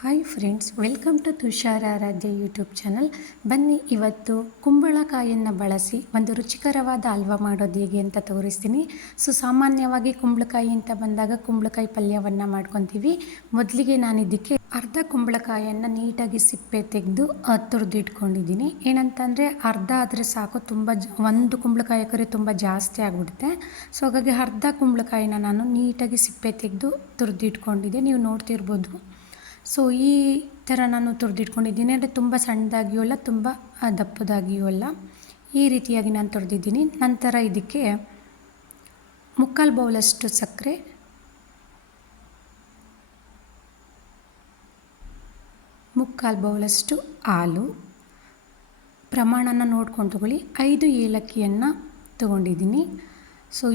Hi friends welcome to Tushara Aradhya YouTube channel ಬನ್ನಿ ಇವತ್ತು ಕುಂಬಳಕಾಯಿಯನ್ನು ಬಳಸಿ ಒಂದು ರುಚಿಕರವಾದ ಹಲ್ವ ಮಾಡೋದು ಹೇಗೆ ಅಂತ ತೋರಿಸ್ತೀನಿ. ಸೊ, ಸಾಮಾನ್ಯವಾಗಿ ಕುಂಬಳಕಾಯಿ ಅಂತ ಬಂದಾಗ ಕುಂಬಳಕಾಯಿ ಪಲ್ಯವನ್ನು ಮಾಡ್ಕೊತೀವಿ. ಮೊದಲಿಗೆ ನಾನು ಇದಕ್ಕೆ ಅರ್ಧ ಕುಂಬಳಕಾಯಿಯನ್ನು ನೀಟಾಗಿ ಸಿಪ್ಪೆ ತೆಗೆದು ತುರಿದಿಟ್ಕೊಂಡಿದ್ದೀನಿ ಏನಂತಂದರೆ ಅರ್ಧ ಆದರೆ ಸಾಕು, ತುಂಬ ಒಂದು ಕುಂಬಳಕಾಯಿ ಕರಿ ತುಂಬ ಜಾಸ್ತಿ ಆಗಿಬಿಡುತ್ತೆ. ಸೊ, ಹಾಗಾಗಿ ಅರ್ಧ ಕುಂಬಳಕಾಯಿನ ನಾನು ನೀಟಾಗಿ ಸಿಪ್ಪೆ ತೆಗೆದು ತುರಿದಿಟ್ಕೊಂಡಿದ್ದೆ ನೀವು ನೋಡ್ತಿರ್ಬೋದು. ಸೊ ಈ ಥರ ನಾನು ತುರಿದಿಟ್ಕೊಂಡಿದ್ದೀನಿ ಅಂದರೆ ತುಂಬ ಸಣ್ಣದಾಗಿಯೂ ಅಲ್ಲ, ತುಂಬ ದಪ್ಪದಾಗಿಯೂ ಅಲ್ಲ. ಈ ರೀತಿಯಾಗಿ ನಾನು ತುರಿದಿದ್ದೀನಿ ನಂತರ ಇದಕ್ಕೆ ಮುಕ್ಕಾಲು ಬೌಲಷ್ಟು ಸಕ್ಕರೆ. ಮುಕ್ಕಾಲು ಬೌಲಷ್ಟು ಹಾಲು. ಪ್ರಮಾಣನ ನೋಡ್ಕೊಂಡು ತಗೊಳ್ಳಿ. ಐದು ಏಲಕ್ಕಿಯನ್ನು ತೊಗೊಂಡಿದ್ದೀನಿ. ಸೊ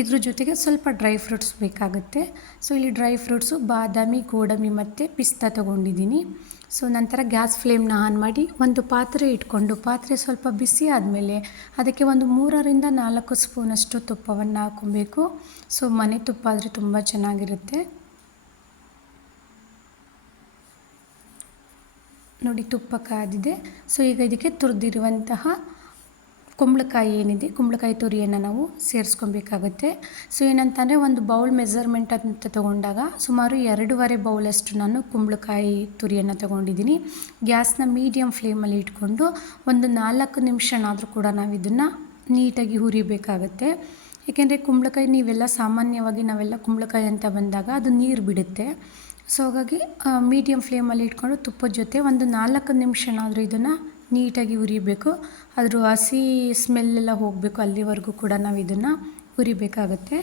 ಇದ್ರ ಜೊತೆಗೆ ಸ್ವಲ್ಪ ಡ್ರೈ ಫ್ರೂಟ್ಸ್ ಬೇಕಾಗುತ್ತೆ. ಸೊ ಇಲ್ಲಿ ಡ್ರೈ ಫ್ರೂಟ್ಸು ಬಾದಾಮಿ, ಗೋಡಂಬಿ ಮತ್ತು ಪಿಸ್ತಾ ತೊಗೊಂಡಿದ್ದೀನಿ. ಸೊ ನಂತರ ಗ್ಯಾಸ್ ಫ್ಲೇಮ್ನ ಆನ್ ಮಾಡಿ ಒಂದು ಪಾತ್ರೆ ಇಟ್ಕೊಂಡು, ಪಾತ್ರೆ ಸ್ವಲ್ಪ ಬಿಸಿ ಆದಮೇಲೆ ಅದಕ್ಕೆ ಒಂದು ಮೂರರಿಂದ ನಾಲ್ಕು ಸ್ಪೂನಷ್ಟು ತುಪ್ಪವನ್ನು ಹಾಕೊಬೇಕು. ಸೊ ಮನೆ ತುಪ್ಪ ಆದರೆ ತುಂಬ ಚೆನ್ನಾಗಿರುತ್ತೆ. ನೋಡಿ ತುಪ್ಪ ಕಾದಿದೆ. ಸೊ ಈಗ ಇದಕ್ಕೆ ತುರಿದಿರುವಂತಹ ಕುಂಬಳಕಾಯಿ ಏನಿದೆ, ಕುಂಬಳಕಾಯಿ ತುರಿಯನ್ನು ನಾವು ಸೇರಿಸ್ಕೊಬೇಕಾಗುತ್ತೆ. ಸೊ ಏನಂತಂದರೆ ಒಂದು ಬೌಲ್ ಮೆಸರ್ಮೆಂಟ್ ಅಂತ ತೊಗೊಂಡಾಗ ಸುಮಾರು ಎರಡೂವರೆ ಬೌಲಷ್ಟು ನಾನು ಕುಂಬಳಕಾಯಿ ತುರಿಯನ್ನು ತೊಗೊಂಡಿದ್ದೀನಿ. ಗ್ಯಾಸ್ನ ಮೀಡಿಯಮ್ ಫ್ಲೇಮಲ್ಲಿ ಇಟ್ಕೊಂಡು ಒಂದು ನಾಲ್ಕು ನಿಮಿಷನಾದರೂ ಕೂಡ ನಾವು ಇದನ್ನು ನೀಟಾಗಿ ಹುರಿಬೇಕಾಗತ್ತೆ. ಏಕೆಂದರೆ ಕುಂಬಳಕಾಯಿ ನೀವೆಲ್ಲ ಸಾಮಾನ್ಯವಾಗಿ ನಾವೆಲ್ಲ ಕುಂಬಳಕಾಯಿ ಅಂತ ಬಂದಾಗ ಅದು ನೀರು ಬಿಡುತ್ತೆ. ಸೊ ಹಾಗಾಗಿ ಮೀಡಿಯಮ್ ಫ್ಲೇಮಲ್ಲಿ ಇಟ್ಕೊಂಡು ತುಪ್ಪದ ಜೊತೆ ಒಂದು ನಾಲ್ಕು ನಿಮಿಷನಾದರೂ ಇದನ್ನು ನೀಟಾಗಿ ಉರಿಬೇಕು. ಅದ್ರ ಹಸಿ ಸ್ಮೆಲ್ಲೆಲ್ಲ ಹೋಗಬೇಕು ಅಲ್ಲಿವರೆಗೂ ಕೂಡ ನಾವು ಇದನ್ನು ಉರಿಬೇಕಾಗುತ್ತೆ.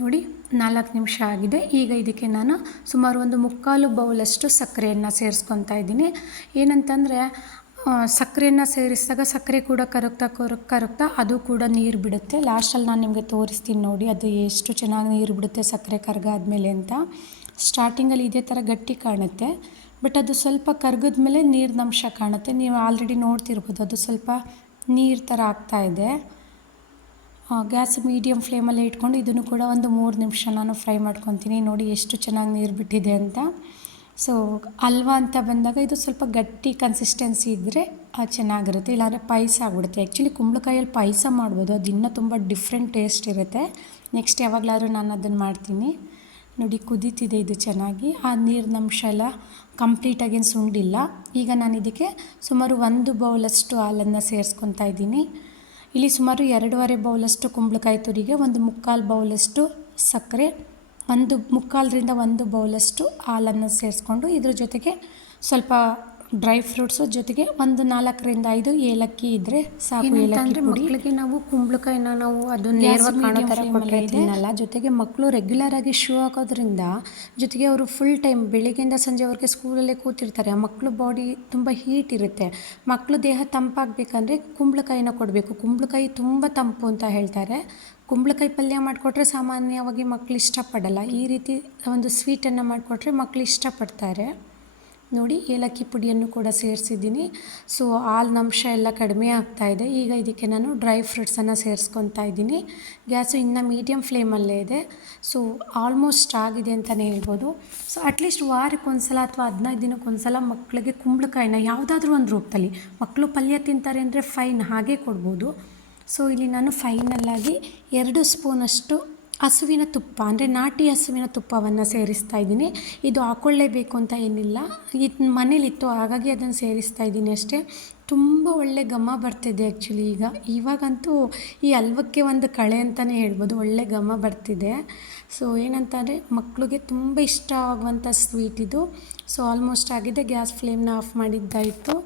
ನೋಡಿ, ನಾಲ್ಕು ನಿಮಿಷ ಆಗಿದೆ. ಈಗ ಇದಕ್ಕೆ ನಾನು ಸುಮಾರು ಒಂದು ಮುಕ್ಕಾಲು ಬೌಲಷ್ಟು ಸಕ್ಕರೆಯನ್ನು ಸೇರಿಸ್ಕೊತಾ ಇದ್ದೀನಿ. ಏನಂತಂದರೆ ಸಕ್ಕರೆಯನ್ನು ಸೇರಿಸಿದಾಗ ಸಕ್ಕರೆ ಕೂಡ ಕರಗ್ತಾ ಕರಗ್ ಕರಗ್ತಾ ಅದು ಕೂಡ ನೀರು ಬಿಡುತ್ತೆ. ಲಾಸ್ಟಲ್ಲಿ ನಾನು ನಿಮಗೆ ತೋರಿಸ್ತೀನಿ ನೋಡಿ, ಅದು ಎಷ್ಟು ಚೆನ್ನಾಗಿ ನೀರು ಬಿಡುತ್ತೆ ಸಕ್ಕರೆ ಕರಗಾದ್ಮೇಲೆ ಅಂತ. ಸ್ಟಾರ್ಟಿಂಗಲ್ಲಿ ಇದೇ ಥರ ಗಟ್ಟಿ ಕಾಣುತ್ತೆ. ಬಟ್ ಅದು ಸ್ವಲ್ಪ ಕರಗಿದ ಮೇಲೆ ನೀರಿನಂಶ ಕಾಣುತ್ತೆ. ನೀವು ಆಲ್ರೆಡಿ ನೋಡ್ತಿರ್ಬೋದು, ಅದು ಸ್ವಲ್ಪ ನೀರು ಥರ ಆಗ್ತಾಯಿದೆ ಗ್ಯಾಸ್ ಮೀಡಿಯಮ್ ಫ್ಲೇಮಲ್ಲಿ ಇಟ್ಕೊಂಡು ಇದನ್ನು ಕೂಡ ಒಂದು ಮೂರು ನಿಮಿಷ ನಾನು ಫ್ರೈ ಮಾಡ್ಕೊತೀನಿ. ನೋಡಿ ಎಷ್ಟು ಚೆನ್ನಾಗಿ ನೀರು ಬಿಟ್ಟಿದೆ ಅಂತ. ಸೊ ಹಲ್ವ ಅಂತ ಬಂದಾಗ ಇದು ಸ್ವಲ್ಪ ಗಟ್ಟಿ ಕನ್ಸಿಸ್ಟೆನ್ಸಿ ಇದ್ದರೆ ಚೆನ್ನಾಗಿರುತ್ತೆ. ಇಲ್ಲಾಂದರೆ ಪಾಯಸ ಆಗ್ಬಿಡುತ್ತೆ. ಆ್ಯಕ್ಚುಲಿ ಕುಂಬಳಕಾಯಲ್ಲಿ ಪಾಯಸ ಮಾಡ್ಬೋದು. ಅದು ಇನ್ನೂ ತುಂಬ ಡಿಫ್ರೆಂಟ್ ಟೇಸ್ಟ್ ಇರುತ್ತೆ. ನೆಕ್ಸ್ಟ್ ಯಾವಾಗಲಾದ್ರೂ ನಾನು ಅದನ್ನು ಮಾಡ್ತೀನಿ. ನೋಡಿ ಕುದೀತಿದೆ ಇದು ಚೆನ್ನಾಗಿ. ಆ ನೀರಿನ ಅಂಶ ಎಲ್ಲ ಕಂಪ್ಲೀಟಾಗಿ ಸುಂಡಿಲ್ಲ ಈಗ ನಾನು ಇದಕ್ಕೆ ಸುಮಾರು ಒಂದು ಬೌಲಷ್ಟು ಹಾಲನ್ನು ಸೇರಿಸ್ಕೊತಾ ಇದ್ದೀನಿ. ಇಲ್ಲಿ ಸುಮಾರು ಎರಡೂವರೆ ಬೌಲಷ್ಟು ಕುಂಬಳಕಾಯಿ ತುರಿಗೆ, ಒಂದು ಮುಕ್ಕಾಲು ಬೌಲಷ್ಟು ಸಕ್ಕರೆ, ಒಂದು ಮುಕ್ಕಾಲರಿಂದ ಒಂದು ಬೌಲಷ್ಟು ಹಾಲನ್ನು ಸೇರಿಸ್ಕೊಂಡು ಇದ್ರ ಜೊತೆಗೆ ಸ್ವಲ್ಪ ಡ್ರೈ ಫ್ರೂಟ್ಸು ಜೊತೆಗೆ ಒಂದು ನಾಲ್ಕರಿಂದ ಐದು ಏಲಕ್ಕಿ ಇದ್ದರೆ ಸಾಕು ಏಲಕ್ಕಿ ಮಕ್ಕಳಿಗೆ ನಾವು ಕುಂಬಳಕಾಯಿನ ನಾವು ಅದು ನೇರವಾಗಿ ಕಾಣೋ ಥರ ತಿನ್ನಲ್ಲ ಜೊತೆಗೆ ಮಕ್ಕಳು ರೆಗ್ಯುಲರ್ ಆಗಿ ಶೂ ಹಾಕೋದ್ರಿಂದ ಜೊತೆಗೆ ಅವರು ಫುಲ್ ಟೈಮ್ ಬೆಳಿಗ್ಗೆಯಿಂದ ಸಂಜೆವರೆಗೆ ಸ್ಕೂಲಲ್ಲೇ ಕೂತಿರ್ತಾರೆ. ಆ ಮಕ್ಕಳು ಬಾಡಿ ತುಂಬ ಹೀಟ್ ಇರುತ್ತೆ. ಮಕ್ಕಳು ದೇಹ ತಂಪಾಗಬೇಕಂದ್ರೆ ಕುಂಬಳಕಾಯಿನ ಕೊಡಬೇಕು. ಕುಂಬಳಕಾಯಿ ತುಂಬ ತಂಪು ಅಂತ ಹೇಳ್ತಾರೆ. ಕುಂಬಳಕಾಯಿ ಪಲ್ಯ ಮಾಡಿಕೊಟ್ರೆ ಸಾಮಾನ್ಯವಾಗಿ ಮಕ್ಕಳು ಇಷ್ಟಪಡಲ್ಲ. ಈ ರೀತಿ ಒಂದು ಸ್ವೀಟನ್ನು ಮಾಡಿಕೊಟ್ರೆ ಮಕ್ಕಳು ಇಷ್ಟಪಡ್ತಾರೆ. ನೋಡಿ, ಏಲಕ್ಕಿ ಪುಡಿಯನ್ನು ಕೂಡ ಸೇರಿಸಿದ್ದೀನಿ. ಸೊ ಹಾಲಿನ ಅಂಶ ಎಲ್ಲ ಕಡಿಮೆ ಇದೆ. ಈಗ ಇದಕ್ಕೆ ನಾನು ಡ್ರೈ ಫ್ರೂಟ್ಸನ್ನು ಸೇರಿಸ್ಕೊತಾ ಇದ್ದೀನಿ. ಗ್ಯಾಸು ಇನ್ನು ಮೀಡಿಯಮ್ ಫ್ಲೇಮಲ್ಲೇ ಇದೆ. ಸೊ ಆಲ್ಮೋಸ್ಟ್ ಆಗಿದೆ ಅಂತಲೇ ಹೇಳ್ಬೋದು. ಸೊ ಅಟ್ಲೀಸ್ಟ್ ವಾರಕ್ಕೊಂದ್ಸಲ ಅಥವಾ ಹದಿನೈದು ದಿನಕ್ಕೊಂದ್ಸಲ ಮಕ್ಕಳಿಗೆ ಕುಂಬಳಕಾಯಿನ ಯಾವುದಾದ್ರೂ ಒಂದು ರೂಪದಲ್ಲಿ ಮಕ್ಕಳು ಪಲ್ಯ ತಿಂತಾರೆ ಅಂದರೆ ಫೈನ್ ಹಾಗೆ ಕೊಡ್ಬೋದು. ಸೊ ಇಲ್ಲಿ ನಾನು ಫೈನಲ್ಲಾಗಿ ಎರಡು ಸ್ಪೂನಷ್ಟು ಹಸುವಿನ ತುಪ್ಪ, ಅಂದರೆ ನಾಟಿ ಹಸುವಿನ ತುಪ್ಪವನ್ನು ಸೇರಿಸ್ತಾ ಇದ್ದೀನಿ. ಇದು ಹಾಕ್ಕೊಳ್ಳೇಬೇಕು ಅಂತ ಏನಿಲ್ಲ. ಇದು ಮನೇಲಿತ್ತು ಹಾಗಾಗಿ ಅದನ್ನು ಸೇರಿಸ್ತಾ ಇದ್ದೀನಿ ಅಷ್ಟೇ. ತುಂಬ ಒಳ್ಳೆ ಘಮ ಬರ್ತಿದೆ ಆ್ಯಕ್ಚುಲಿ ಈಗ. ಇವಾಗಂತೂ ಈ ಹಲ್ವಕ್ಕೆ ಒಂದು ಕಳೆ ಅಂತಲೇ ಹೇಳ್ಬೋದು, ಒಳ್ಳೆ ಘಮ ಬರ್ತಿದೆ. ಸೊ ಏನಂತಂದರೆ ಮಕ್ಕಳಿಗೆ ತುಂಬ ಇಷ್ಟ ಆಗುವಂಥ ಸ್ವೀಟ್ ಇದು. ಸೊ ಆಲ್ಮೋಸ್ಟ್ ಆಗಿದೆ, ಗ್ಯಾಸ್ ಫ್ಲೇಮ್ನ ಆಫ್ ಮಾಡಿದ್ದಾಯಿತು.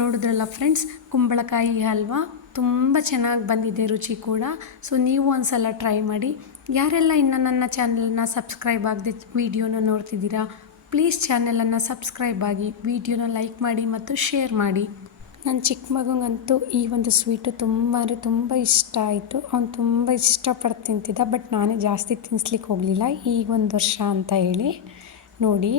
ನೋಡಿದ್ರಲ್ಲ ಫ್ರೆಂಡ್ಸ್ ಕುಂಬಳಕಾಯಿ ಹಲ್ವಾ ತುಂಬ ಚೆನ್ನಾಗಿ ಬಂದಿದೆ, ರುಚಿ ಕೂಡ. ಸೊ ನೀವು ಒಂದು ಸಲ ಟ್ರೈ ಮಾಡಿ. ಯಾರೆಲ್ಲ ಇನ್ನು ನನ್ನ ಚಾನಲನ್ನು ಸಬ್ಸ್ಕ್ರೈಬ್ ಆಗದೆ ವೀಡಿಯೋನ ನೋಡ್ತಿದ್ದೀರಾ ಪ್ಲೀಸ್ ಚಾನಲನ್ನು ಸಬ್ಸ್ಕ್ರೈಬ್ ಆಗಿ ವೀಡಿಯೋನ ಲೈಕ್ ಮಾಡಿ ಮತ್ತು ಶೇರ್ ಮಾಡಿ. ನನ್ನ ಚಿಕ್ಕ ಮಗಂಗಂತೂ ಈ ಒಂದು ಸ್ವೀಟು ತುಂಬ ಅಂದರೆ ತುಂಬ ಇಷ್ಟ ಆಯಿತು. ಅವ್ನು ತುಂಬ ಇಷ್ಟಪಟ್ಟು ತಿಂತಿದ್ದ ಬಟ್ ನಾನೇ ಜಾಸ್ತಿ ತಿನ್ನಿಸ್ಲಿಕ್ಕೆ ಹೋಗಲಿಲ್ಲ. ಈಗ ಒಂದು ವರ್ಷ ಅಂತ ಹೇಳಿ ನೋಡಿ.